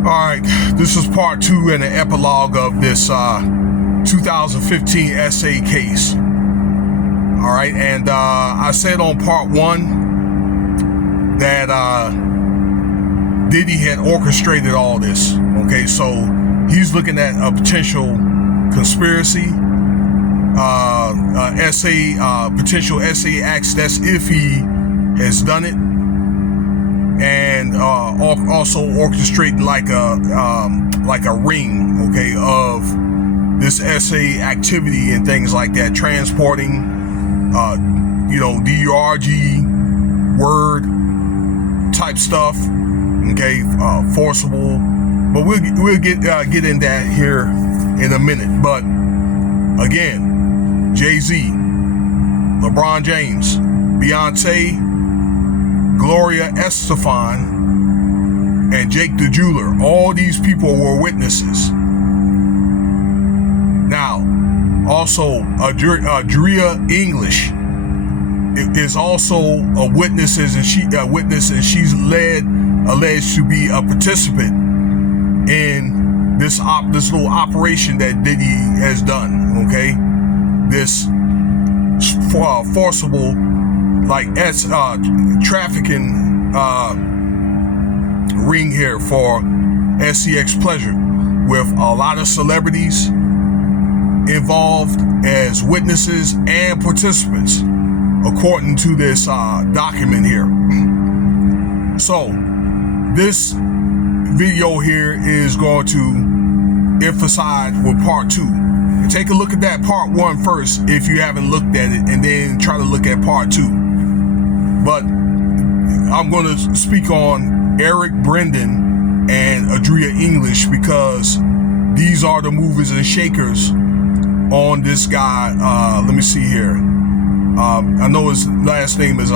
Alright, this is part 2 and an epilogue of this 2015 S-A case. Alright, and I said on part 1 that Diddy had orchestrated all this. Okay, so he's looking at a potential conspiracy, potential S-A acts. That's if he has done it. And also orchestrating like a ring, okay, of this S-A activity and things like that, transporting, DURG word type stuff, okay, forcible. But we'll get in that here in a minute. But again, Jay-Z, LeBron James, Beyonce, Gloria Estefan, and Jake the Jeweler. All these people were witnesses. Now, also, Adria English is also a witness, and she's alleged to be a participant in this little operation that Diddy has done. Okay, this forcible, trafficking ring here for SEX pleasure, with a lot of celebrities involved as witnesses and participants, according to this document here. So this video here is going to emphasize with part 2. Take a look at that part 1 first if you haven't looked at it, and then try to look at part 2. But I'm going to speak on Eric Brendan and Adria English, because these are the movers and shakers on this guy. Let me see here. I know his last name is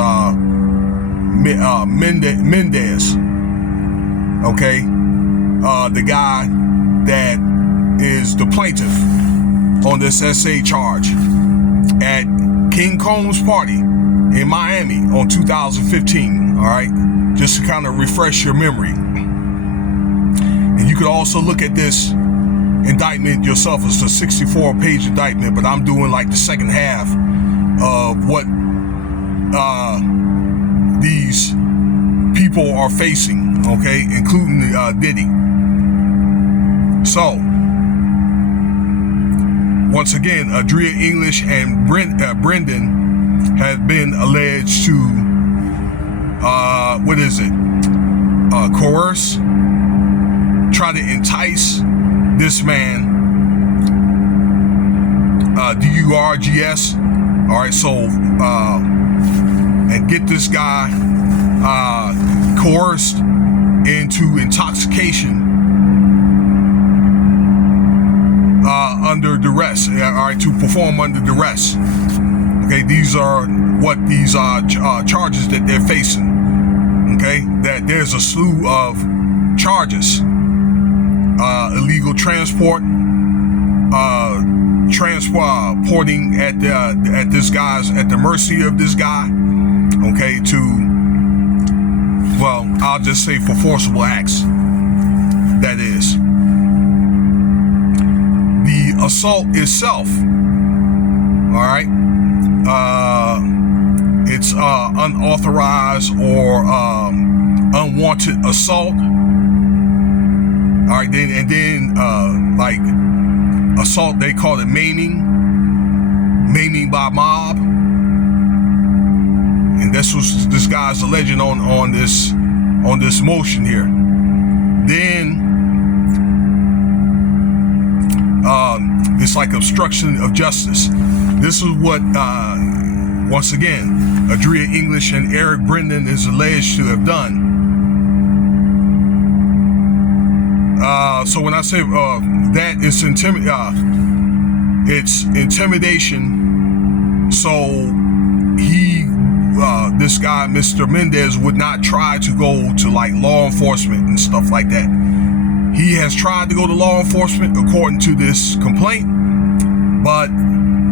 Mendez. Okay, the guy that is the plaintiff on this S-A charge at King Combs party in Miami on 2015. All right, just to kind of refresh your memory. And you could also look at this indictment yourself. It's a 64-page indictment, but I'm doing like the second half of what these people are facing, okay, including Diddy. So once again, Adria English and Brendan had been alleged to coerce, try to entice this man, DURGS. All right, so and get this guy coerced into intoxication under duress. All right, to perform under duress. Okay, these are what these charges that they're facing. Okay, that there's a slew of charges: illegal transport, transporting at this guy's at the mercy of this guy. Okay, I'll just say for forcible acts. That is the assault itself. All right. It's unauthorized or unwanted assault. All right, then like assault, they call it maiming by mob, and this was this guy's alleging on this motion here. Then it's like obstruction of justice. This is what, once again, Adria English and Eric Brendan is alleged to have done. So when I say that, it's intimidation. So this guy, Mr. Mendez, would not try to go to like law enforcement and stuff like that. He has tried to go to law enforcement according to this complaint, but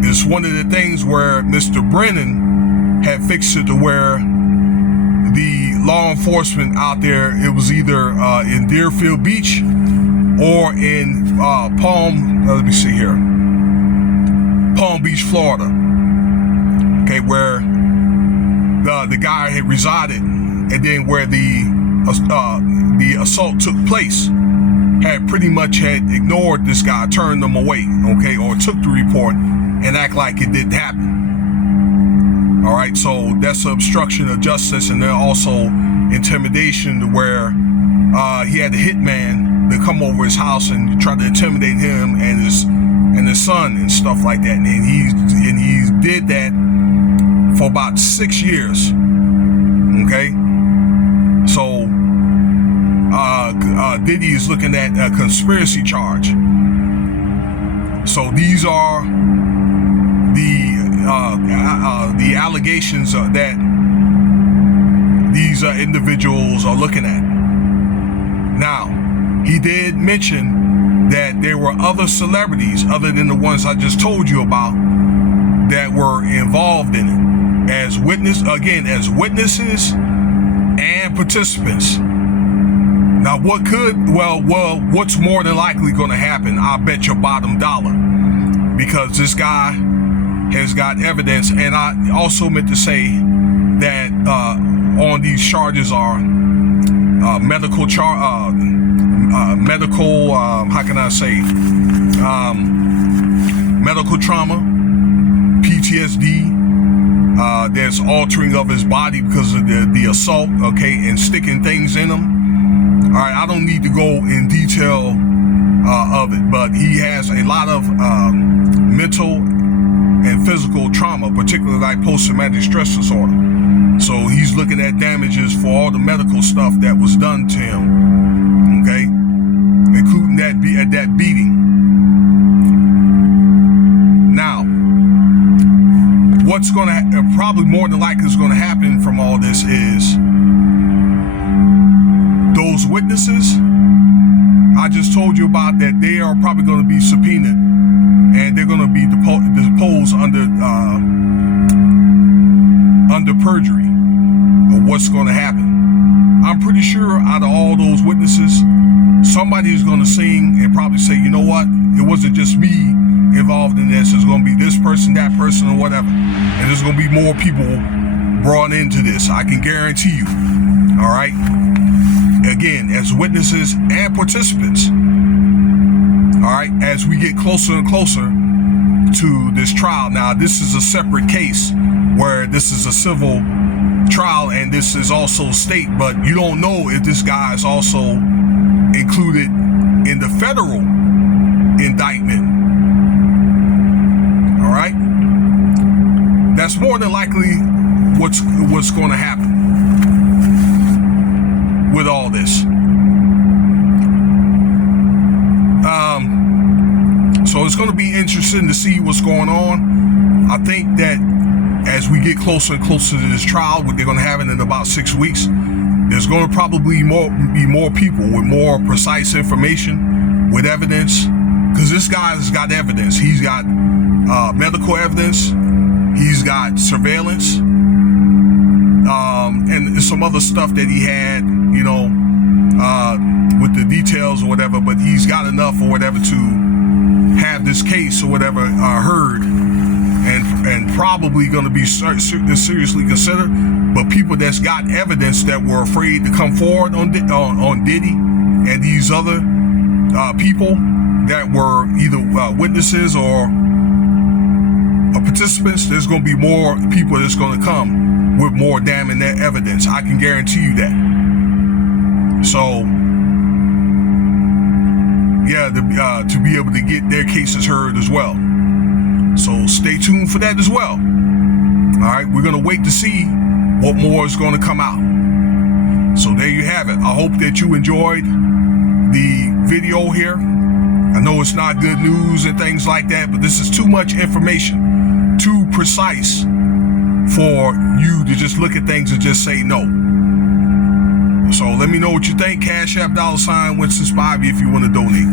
it's one of the things where Mr. Brennan had fixed it to where the law enforcement out there, it was either in Deerfield Beach or in let me see here, Palm Beach, Florida. Okay, where the guy had resided, and then where the assault took place, had pretty much ignored this guy, turned them away, okay, or took the report and act like it didn't happen. All right, so that's obstruction of justice, and then also intimidation, to where he had a hitman to come over his house and try to intimidate him and his son and stuff like that. And he did that for about 6 years. Okay, so Diddy is looking at a conspiracy charge. So these are the allegations that these individuals are looking at. Now, he did mention that there were other celebrities other than the ones I just told you about that were involved in it as witnesses and participants. Now, what's more than likely going to happen? I bet your bottom dollar, because this guy has got evidence. And I also meant to say that on these charges are medical trauma, PTSD. There's altering of his body because of the assault, okay, and sticking things in him. All right, I don't need to go in detail of it, but he has a lot of mental and physical trauma, particularly like post-traumatic stress disorder. So he's looking at damages for all the medical stuff that was done to him, okay, including that beating. Now, what's going to probably more than likely is going to happen from all this is those witnesses I just told you about, that they are probably going to be subpoenaed and they're going to be deposed under perjury of what's going to happen. I'm pretty sure out of all those witnesses, somebody is going to sing and probably say, you know what, it wasn't just me involved in this. It's going to be this person, that person, or whatever. And there's going to be more people brought into this. I can guarantee you. All right. Again, as witnesses and participants. All right. As we get closer and closer to this trial. Now, this is a separate case where this is a civil trial and this is also state, but you don't know if this guy is also included in the federal indictment. All right, that's more than likely what's going to happen with all this. So it's going to be interesting to see what's going on. I think that as we get closer and closer to this trial, they're going to have it in about 6 weeks. There's going to probably be more people with more precise information, with evidence, because this guy has got evidence. He's got medical evidence. He's got surveillance, and some other stuff that he had, you know, with the details or whatever. But he's got enough or whatever to have this case or whatever heard, and probably going to be seriously considered. But people that's got evidence that were afraid to come forward on Diddy and these other people that were either witnesses or participants, there's going to be more people that's going to come with more damning evidence. I can guarantee you that. So, yeah, to be able to get their cases heard as well. So stay tuned for that as well. All right, we're going to wait to see what more is going to come out. So there you have it. I hope that you enjoyed the video here. I know it's not good news and things like that, but this is too much information, too precise for you to just look at things and just say no. So let me know what you think. Cash App $Winston Spivey if you want to donate.